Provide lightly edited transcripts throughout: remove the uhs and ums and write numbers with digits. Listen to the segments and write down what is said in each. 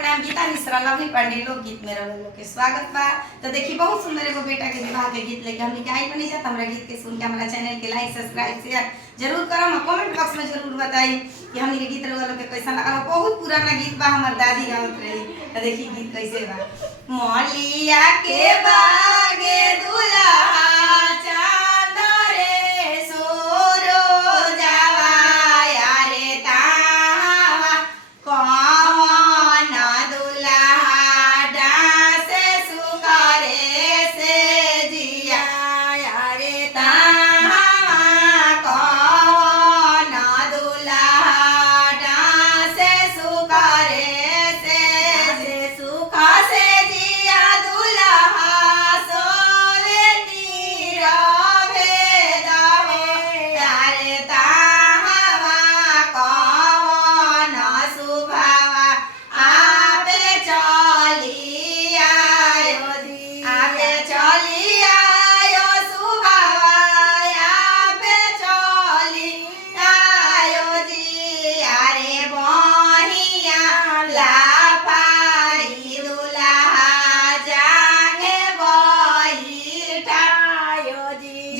प्रणाम। गीता मिश्रा लवली पांडे लोकगीत में रहो लोग के स्वागत बा। तो देखी बहुत सुंदर एगो बेटा के विवाह के गीत लेके हमनी के आई बनी जात। हमरा गीत के सुन के हमारा चैनल के लाइक सब्सक्राइब शेयर जरूर करम। कमेंट बॉक्स में जरूर बताई कि हमनी के गीत रहो लोग के कैसा लगा। बहुत पुराना गीत बा, हमर दादी गावत रही। तो देखी गीत कैसे बा। मौलिया के बागे दुल्हा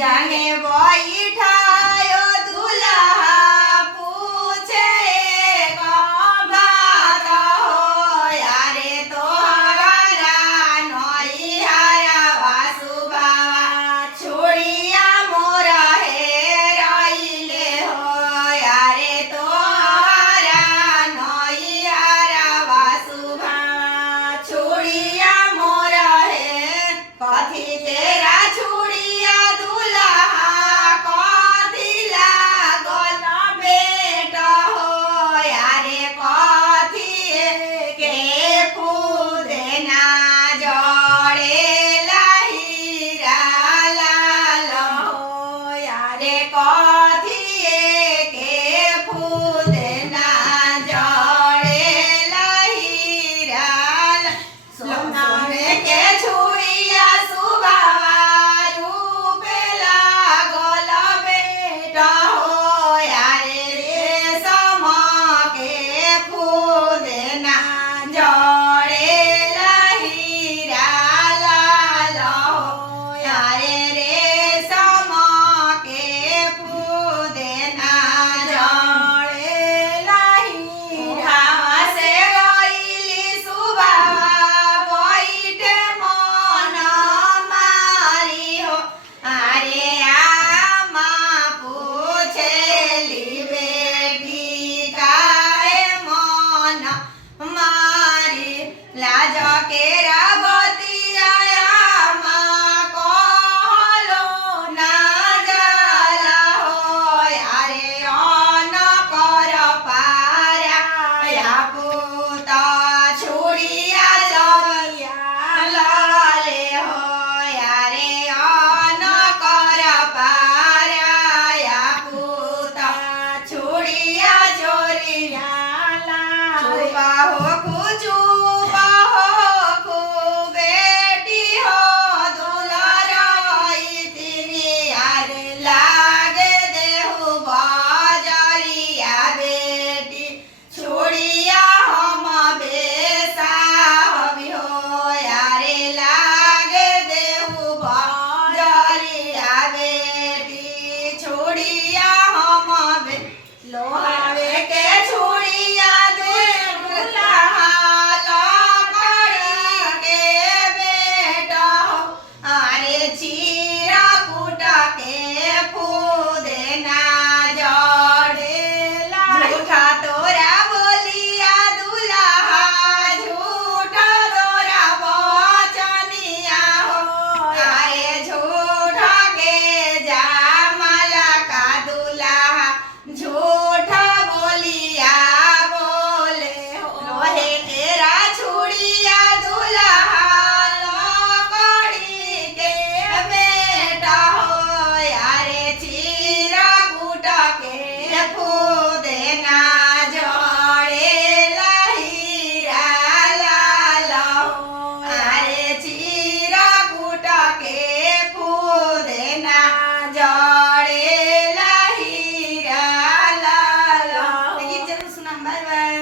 जाने बैठायो दुल्हा पूछे बात हो यारे तोहरा नैहरा वासुबावा छोड़िया मोरा हे रहिले हो यारे तोहरा नैहरा वासुबा छोड़िया मोरा हे कथी तेरा छोड़िया हो कुछ